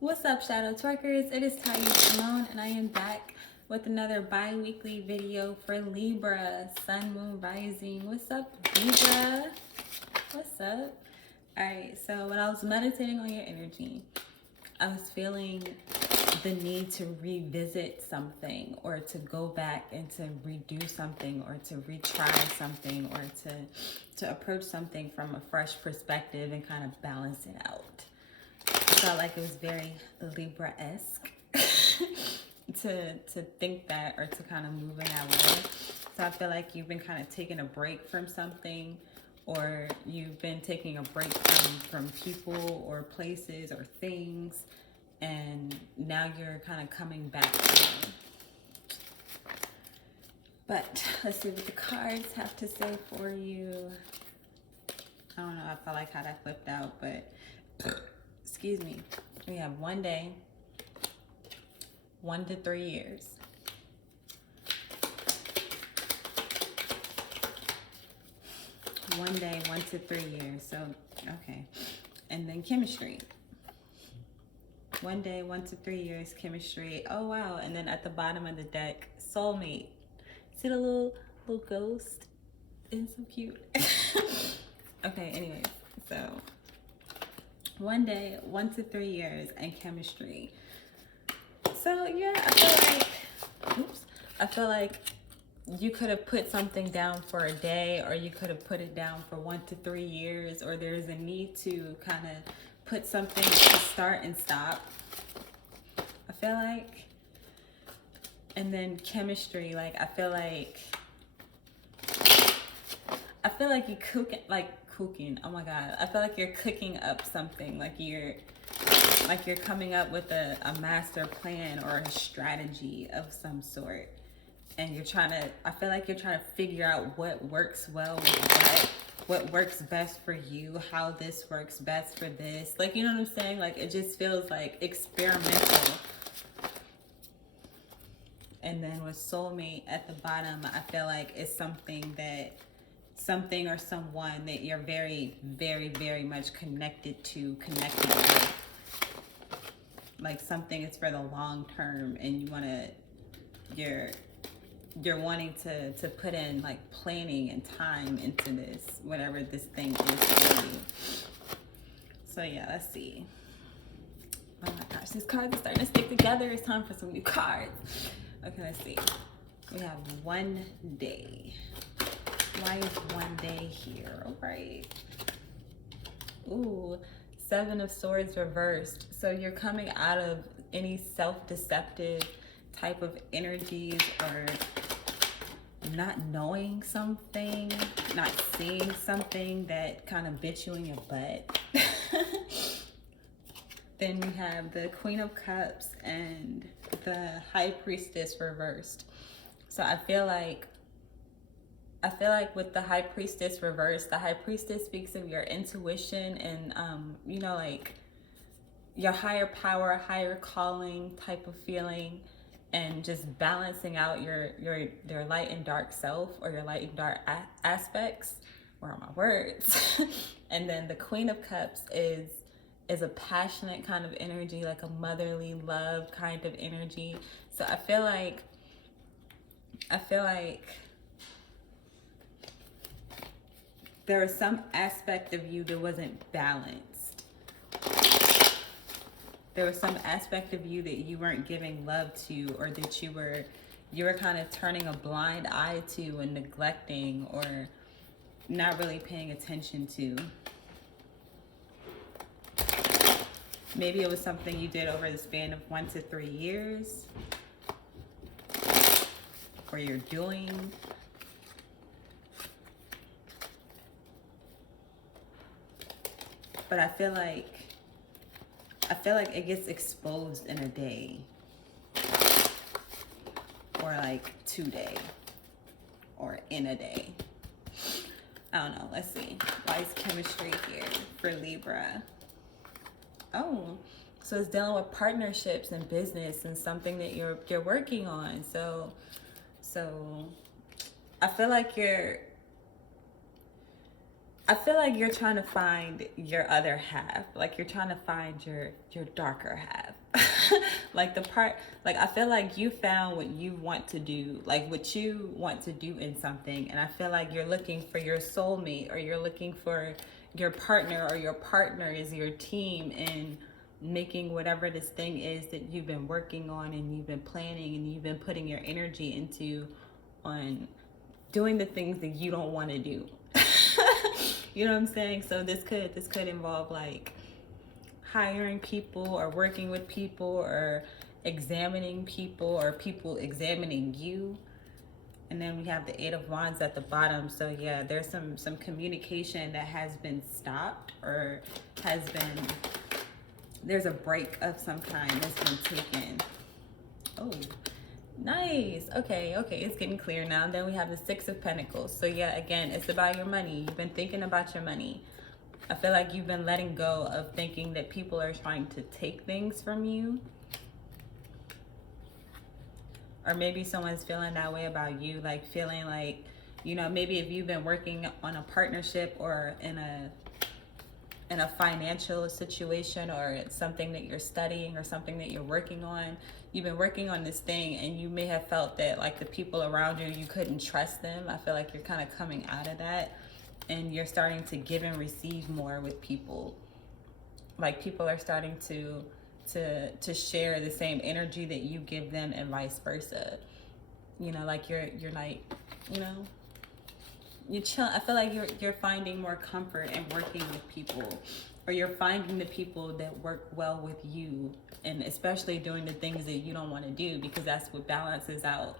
What's up, Shadow Twerkers? It is Simone, and I am back with another bi-weekly video for Libra, Sun, Moon, Rising. What's up, Libra? What's up? Alright, so when I was meditating on your energy, I was feeling the need to revisit something, or to go back and to redo something, or to retry something, or to approach something from a fresh perspective and kind of balance it out. Felt like it was very Libra-esque to think that, or to kind of move in that way. So I feel like you've been kind of taking a break from something, or you've been taking a break from people or places or things, and now you're kind of coming back to them. But let's see what the cards have to say for you. I don't know, I felt like how that flipped out, but excuse me. We have 1 day, 1 to 3 years. One day, 1 to 3 years. So, okay. And then chemistry. 1 day, 1 to 3 years, chemistry. Oh, wow. And then at the bottom of the deck, soulmate. See the little ghost? It's so cute. Okay, anyways. So 1 day, 1 to 3 years, and chemistry. So yeah, I feel like you could have put something down for a day, or you could have put it down for 1 to 3 years, or there's a need to kind of put something to start and stop, I feel like. And then chemistry, like I feel like you cooking. Oh my god, I feel like you're cooking up something, like you're coming up with a master plan or a strategy of some sort, and I feel like you're trying to figure out what works well with what works best for you, how this works best for this, like, you know what I'm saying? Like, it just feels like experimental. And then with soulmate at the bottom, I feel like it's something or someone that you're very, very, very much connected with. Like, something is for the long term, and you're wanting to put in like planning and time into this, whatever this thing is for you. So yeah, let's see. Oh my gosh, these cards are starting to stick together. It's time for some new cards. Okay, let's see. We have 1 day. Why is 1 day here? All right. Ooh, 7 of Swords reversed. So you're coming out of any self-deceptive type of energies, or not knowing something, not seeing something that kind of bit you in your butt. Then we have the Queen of Cups and the High Priestess reversed. So I feel like with the High Priestess reversed, the High Priestess speaks of your intuition and, like your higher power, higher calling type of feeling, and just balancing out your light and dark self, or your light and dark aspects. Where are my words? And then the Queen of Cups is a passionate kind of energy, like a motherly love kind of energy. So I feel like there was some aspect of you that wasn't balanced. There was some aspect of you that you weren't giving love to, or that you were kind of turning a blind eye to and neglecting, or not really paying attention to. Maybe it was something you did over the span of 1 to 3 years, or you're doing. But I feel like it gets exposed in a day, or like 2 days, or in a day. I don't know. Let's see. Why is chemistry here for Libra? Oh, so it's dealing with partnerships and business and something that you're working on. So I feel like I feel like you're trying to find your other half. Like you're trying to find your darker half. Like the part, like I feel like you found what you want to do, like what you want to do in something. And I feel like you're looking for your soulmate, or you're looking for your partner, or your partner is your team in making whatever this thing is that you've been working on and you've been planning and you've been putting your energy into, on doing the things that you don't want to do. You know what I'm saying? So this could involve like hiring people, or working with people, or examining people, or people examining you. And then we have the Eight of Wands at the bottom. So yeah, there's some communication that has been stopped, or has been, there's a break of some kind that's been taken. Oh, nice. Okay, it's getting clear now. Then we have the Six of Pentacles. So yeah, again, it's about your money. You've been thinking about your money. I feel like you've been letting go of thinking that people are trying to take things from you. Or maybe someone's feeling that way about you, like feeling like, you know, maybe if you've been working on a partnership, or in a financial situation, or it's something that you're studying, or something that you're working on, you've been working on this thing, and you may have felt that like the people around you, you couldn't trust them. I feel like you're kind of coming out of that, and you're starting to give and receive more with people. Like people are starting to share the same energy that you give them, and vice versa. You know, like you're like, you know, you chill. I feel like you're finding more comfort in working with people, or you're finding the people that work well with you, and especially doing the things that you don't want to do, because that's what balances out,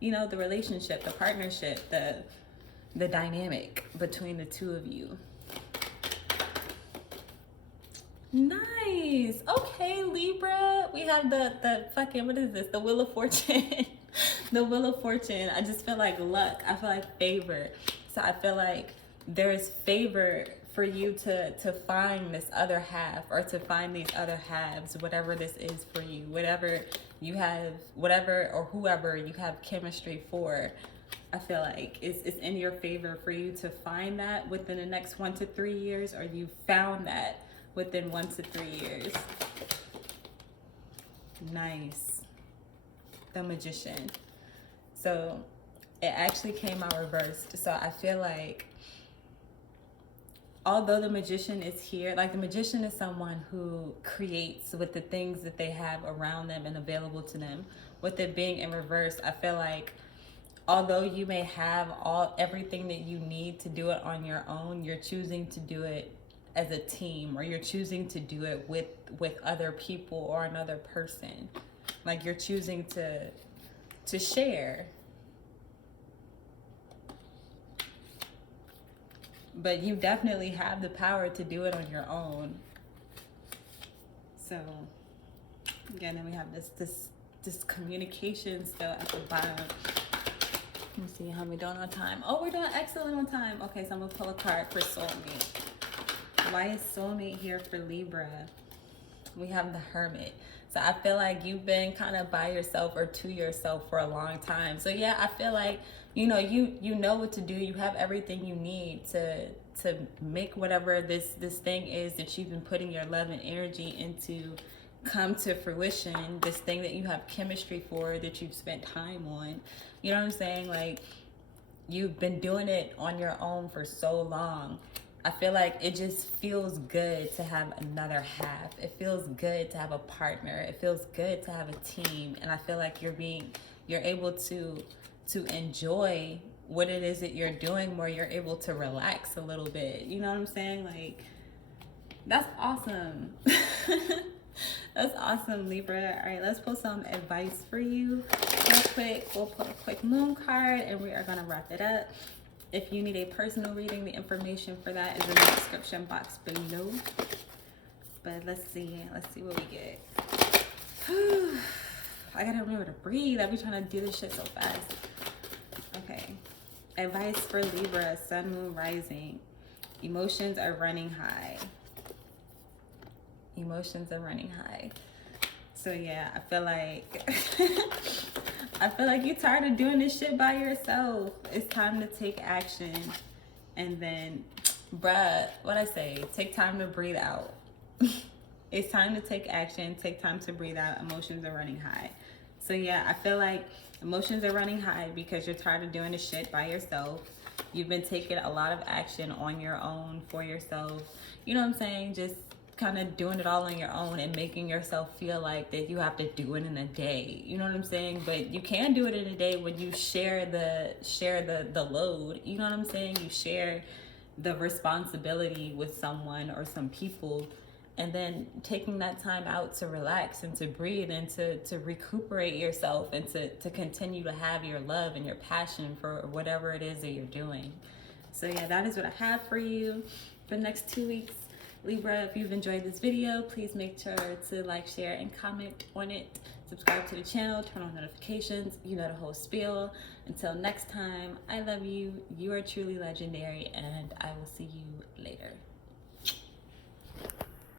you know, the relationship, the partnership, the dynamic between the two of you. Nice. Okay, Libra. We have the fucking, what is this? The Wheel of Fortune. The Wheel of Fortune. I just feel like luck. I feel like favor. So I feel like there is favor for you to find this other half, or to find these other halves, whatever this is for you, whatever you have, whatever or whoever you have chemistry for. I feel like it's in your favor for you to find that within the next 1 to 3 years, or you found that within 1 to 3 years. Nice. The Magician. So it actually came out reversed. So I feel like, although the Magician is here, like the Magician is someone who creates with the things that they have around them and available to them. With it being in reverse, I feel like although you may have everything that you need to do it on your own, you're choosing to do it as a team, or you're choosing to do it with other people or another person. Like you're choosing to share. But you definitely have the power to do it on your own. So again, then we have this communication still at the bottom. Let me see how we're doing on time. Oh, we're doing excellent on time. Okay, so I'm gonna pull a card for soulmate. Why is soulmate here for Libra? We have the Hermit. So I feel like you've been kind of by yourself, or to yourself, for a long time. So yeah, I feel like, you know, you know what to do. You have everything you need to make whatever this thing is that you've been putting your love and energy into come to fruition. This thing that you have chemistry for, that you've spent time on. You know what I'm saying? Like you've been doing it on your own for so long. I feel like it just feels good to have another half. It feels good to have a partner. It feels good to have a team. And I feel like you're able to enjoy what it is that you're doing, where you're able to relax a little bit. You know what I'm saying? Like, that's awesome. That's awesome, Libra. All right, let's pull some advice for you real quick. We'll pull a quick moon card, and we are going to wrap it up. If you need a personal reading, the information for that is in the description box below. But let's see what we get. I gotta remember to breathe. I be trying to do this shit so fast. Okay. Advice for Libra, Sun, Moon, Rising. Emotions are running high. Emotions are running high. So yeah, I feel like you're tired of doing this shit by yourself. It's time to take action. And then Bruh, what I say, take time to breathe out. It's time to take action, take time to breathe out. Emotions are running high. So yeah, I feel like emotions are running high because you're tired of doing the shit by yourself. You've been taking a lot of action on your own for yourself. You know what I'm saying? Just kind of doing it all on your own and making yourself feel like that you have to do it in a day. You know what I'm saying? But you can do it in a day when you share the load. You know what I'm saying? You share the responsibility with someone or some people, and then taking that time out to relax and to breathe and to recuperate yourself and to continue to have your love and your passion for whatever it is that you're doing. So yeah, that is what I have for you for the next 2 weeks. Libra, if you've enjoyed this video, please make sure to like, share, and comment on it. Subscribe to the channel, turn on notifications, you know the whole spiel. Until next time, I love you. You are truly legendary, and I will see you later.